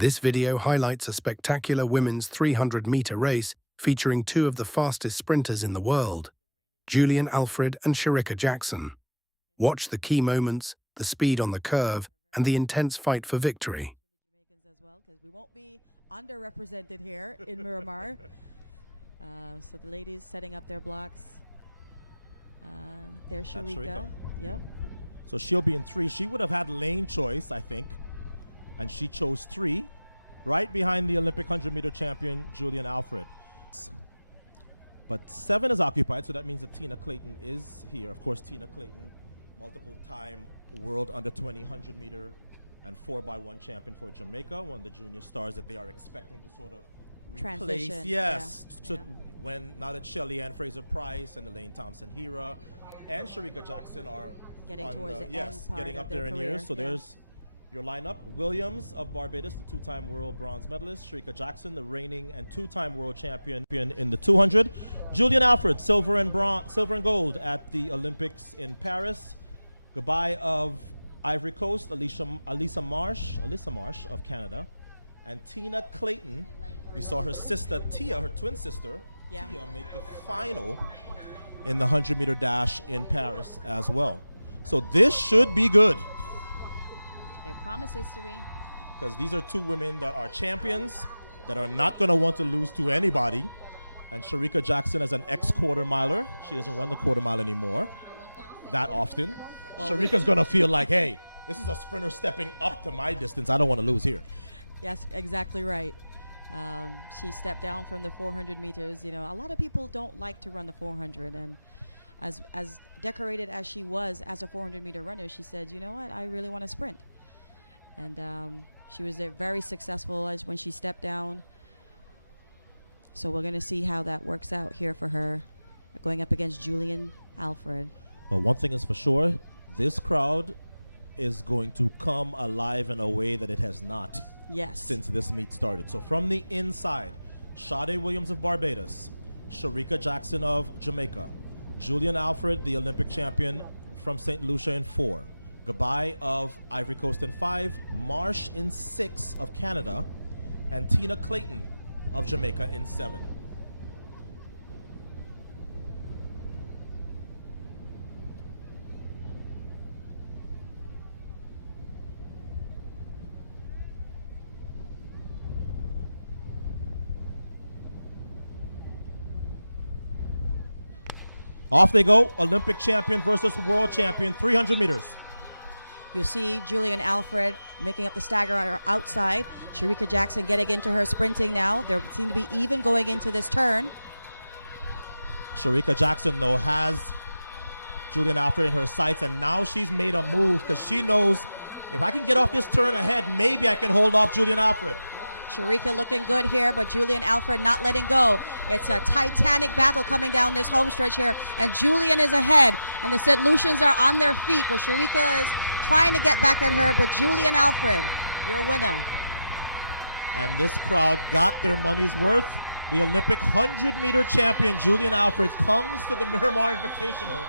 This video highlights a spectacular women's 300-meter race featuring two of the fastest sprinters in the world, Julien Alfred and Shericka Jackson. Watch the key moments, the speed on the curve, and the intense fight for victory. As well, because we won't be underrepresented here in Miramar. So the ladies setting up their blocks. There's Shericka. Yep. So she'll be in 3. She would have had lane choice, I think, and she chose 3, right behind the Olympic 100-meter champion, Julien Alfred. But 7 is occupied, so that means that Tina Clayton is here. Of course, Tina Clayton, multiple-time world under-20 100-meter and 4x1 champion for Jamaica, one of the junior stars that they are expecting to sort of replace. Transition. Yes. Yeah. So now that Shelly-Ann Fraser-Price and Elaine Thompson-Hera and Shericka Jackson are Getting towards the end part getting of up their there in career. years. So there's your lineup. Williams of Barbados, the 2-time world bronze medalist. Shericka Jackson, the reigning and 2-time world champion in the 200. Julien Alfred, silver and gold at the Olympics in Paris. Goodbye of Ivory Coast, Alyssa Marsh of Canada. And Tina Clayton, we saw her sister Tia, her twin sister, Tia, make the final in the 100-meter dash in Paris as well. So this should be good. It promises to be. Because these are 2 women that are champions, that are not going to want to lose to anybody. And Shericka Jackson is an ex-quarter miler. She doesn't run the quarter mile anymore that often. Well, Shericka's going to feel like, hey, this is a sprinter stepping up to my distance. I don't want to lose here. Yes, exactly right. She stepped down from the 400 meters. You know, a lot of people don't like to run the 400, and as decorated as she was as a 400-meter runner, she said, you know what, I really want to sprint. And she was very successful as when she stepped down. So we're going to see how that works out here for her, going up against Julien Alfred. Well, one thing is for sure, this crowd is going to come alive in a way that it has not since this meet started. So from the inside, Sade Williams of Barbados, Shericka Jackson of Jamaica, Julien Alfred, the Olympic champion from St. Lucia in 4, Goodbye of Ivory Coast in 5, Marsh in 6 of Canada, and Tina Clayton of Jamaica in 7. Off they go, Olympic champion versus world champion, 300 meters. You see Julien Alfred making up the stagger outside. Shericka Jackson getting into her sprinting now. They seem to be even going into this turn. Shericka Jackson, though, has Julien Alfred in her sights, and now she's made a move because she knows if I can get off this turn ahead, maybe I can hold off Julien Alfred. Shericka looking good here, but Julien Alfred not letting go. It's a titanic battle coming down this home stretch here, and Julien is ahead, and the St. Lucians are on their feet, but Shericka is trying to get back at her, but Julien Alfred, your winner. And this crowd got their money's worth. The Olympic 100-meter champion, Julien Alfred, comes to the Miramar Invitational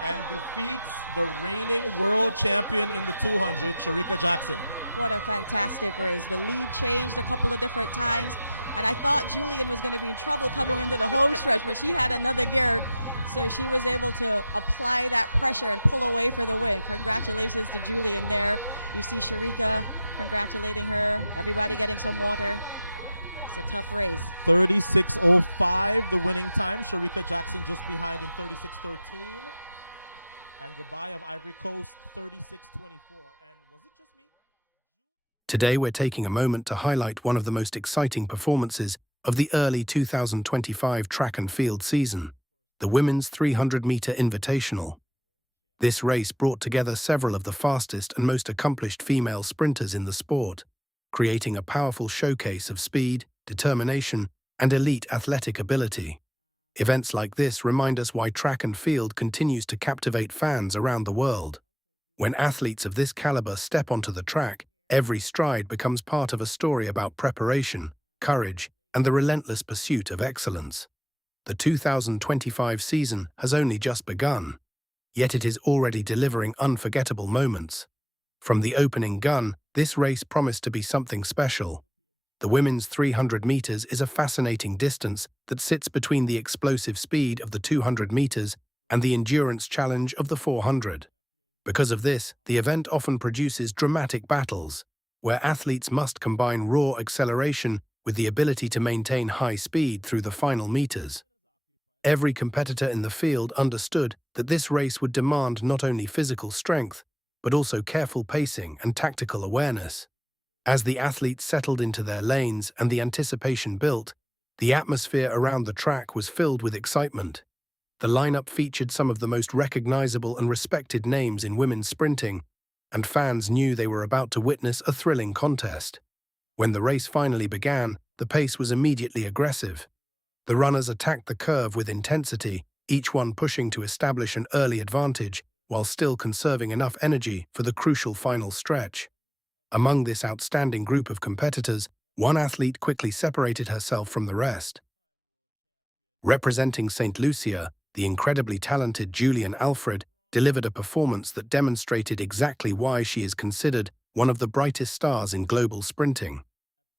and defeats the reigning world champion in the 200, Shericka Jackson. What a fantastic race. The lead changed a couple of different times, and I thought Julien was going to be in trouble coming into the home stretch, but she had another gear, so she was able to apply that pressure and pull away for the win. Congratulations to Julien there. You see Shericka congratulating her, everybody getting some water. It's a tough race. 36:05 the winning time. Shericka Jackson just behind in 36:13. And goodbye of Ivory Coast, 36:24. And was it just me? Today we're taking a moment to highlight one of the most exciting performances of the early 2025 track and field season, the Women's 300-meter Invitational. This race brought together several of the fastest and most accomplished female sprinters in the sport, creating a powerful showcase of speed, determination, and elite athletic ability. Events like this remind us why track and field continues to captivate fans around the world. When athletes of this caliber step onto the track, every stride becomes part of a story about preparation, courage, and the relentless pursuit of excellence. The 2025 season has only just begun, yet it is already delivering unforgettable moments. From the opening gun, this race promised to be something special, The women's 300 meters is a fascinating distance that sits between the explosive speed of the 200 meters and the endurance challenge of the 400. Because of this, the event often produces dramatic battles, where athletes must combine raw acceleration with the ability to maintain high speed through the final meters. Every competitor in the field understood that this race would demand not only physical strength, but also careful pacing and tactical awareness. As the athletes settled into their lanes and the anticipation built, the atmosphere around the track was filled with excitement. The lineup featured some of the most recognizable and respected names in women's sprinting, and fans knew they were about to witness a thrilling contest. When the race finally began, the pace was immediately aggressive. The runners attacked the curve with intensity, each one pushing to establish an early advantage while still conserving enough energy for the crucial final stretch. Among this outstanding group of competitors, one athlete quickly separated herself from the rest. Representing St. Lucia, the incredibly talented Julien Alfred delivered a performance that demonstrated exactly why she is considered one of the brightest stars in global sprinting.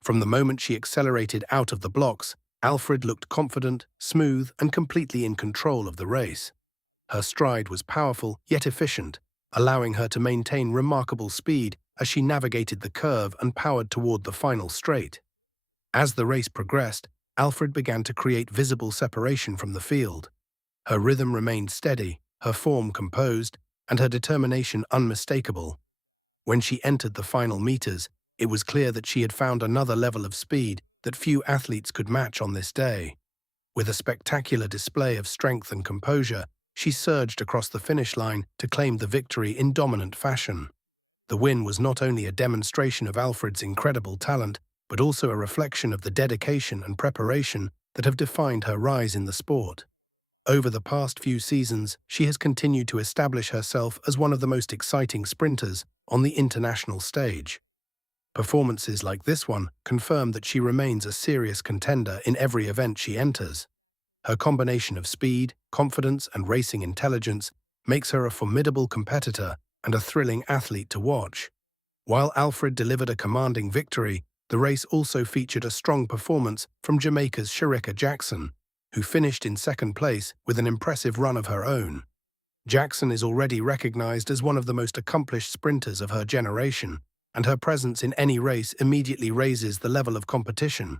From the moment she accelerated out of the blocks, Alfred looked confident, smooth, and completely in control of the race. Her stride was powerful yet efficient, allowing her to maintain remarkable speed as she navigated the curve and powered toward the final straight. As the race progressed, Alfred began to create visible separation from the field. Her rhythm remained steady, her form composed, and her determination unmistakable. When she entered the final meters, it was clear that she had found another level of speed that few athletes could match on this day. With a spectacular display of strength and composure, she surged across the finish line to claim the victory in dominant fashion. The win was not only a demonstration of Alfred's incredible talent, but also a reflection of the dedication and preparation that have defined her rise in the sport. Over the past few seasons, she has continued to establish herself as one of the most exciting sprinters on the international stage. Performances like this one confirm that she remains a serious contender in every event she enters. Her combination of speed, confidence, and racing intelligence makes her a formidable competitor and a thrilling athlete to watch. While Alfred delivered a commanding victory, the race also featured a strong performance from Jamaica's Shericka Jackson, who finished in second place with an impressive run of her own. Jackson is already recognized as one of the most accomplished sprinters of her generation, and her presence in any race immediately raises the level of competition.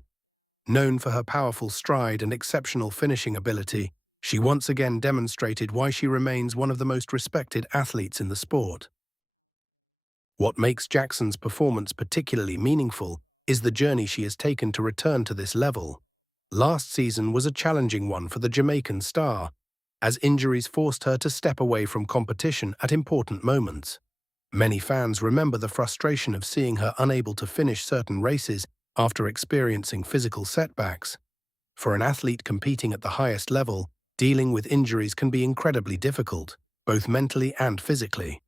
Known for her powerful stride and exceptional finishing ability, she once again demonstrated why she remains one of the most respected athletes in the sport. What makes Jackson's performance particularly meaningful is the journey she has taken to return to this level. Last season was a challenging one for the Jamaican star, as injuries forced her to step away from competition at important moments. Many fans remember the frustration of seeing her unable to finish certain races after experiencing physical setbacks. For an athlete competing at the highest level, dealing with injuries can be incredibly difficult, both mentally and physically.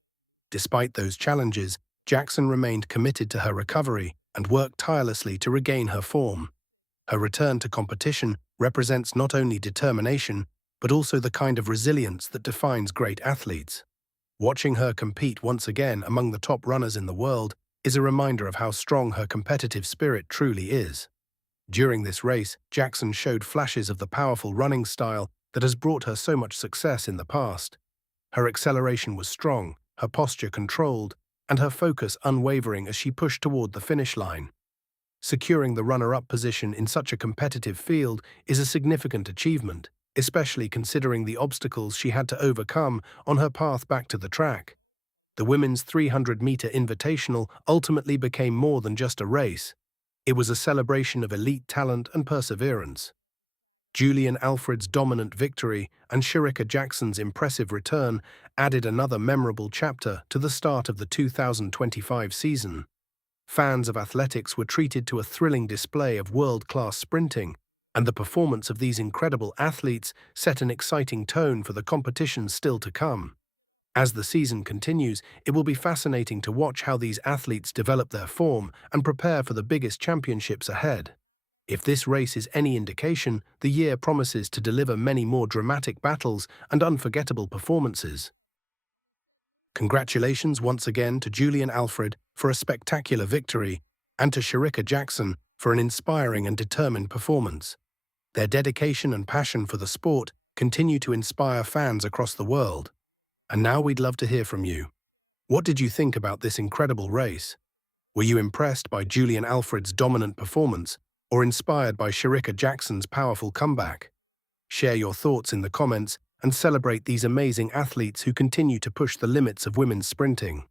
Despite those challenges, Jackson remained committed to her recovery and worked tirelessly to regain her form. Her return to competition represents not only determination, but also the kind of resilience that defines great athletes. Watching her compete once again among the top runners in the world is a reminder of how strong her competitive spirit truly is. During this race, Jackson showed flashes of the powerful running style that has brought her so much success in the past. Her acceleration was strong, her posture controlled, and her focus unwavering as she pushed toward the finish line. Securing the runner-up position in such a competitive field is a significant achievement, especially considering the obstacles she had to overcome on her path back to the track. The women's 300-meter Invitational ultimately became more than just a race. It was a celebration of elite talent and perseverance. Julien Alfred's dominant victory and Shericka Jackson's impressive return added another memorable chapter to the start of the 2025 season. Fans of athletics were treated to a thrilling display of world-class sprinting, and the performance of these incredible athletes set an exciting tone for the competitions still to come. As the season continues, it will be fascinating to watch how these athletes develop their form and prepare for the biggest championships ahead. If this race is any indication, the year promises to deliver many more dramatic battles and unforgettable performances. Congratulations once again to Julien Alfred for a spectacular victory, and to Shericka Jackson for an inspiring and determined performance. Their dedication and passion for the sport continue to inspire fans across the world. And now we'd love to hear from you. What did you think about this incredible race? Were you impressed by Julien Alfred's dominant performance or inspired by Shericka Jackson's powerful comeback? Share your thoughts in the comments and celebrate these amazing athletes who continue to push the limits of women's sprinting.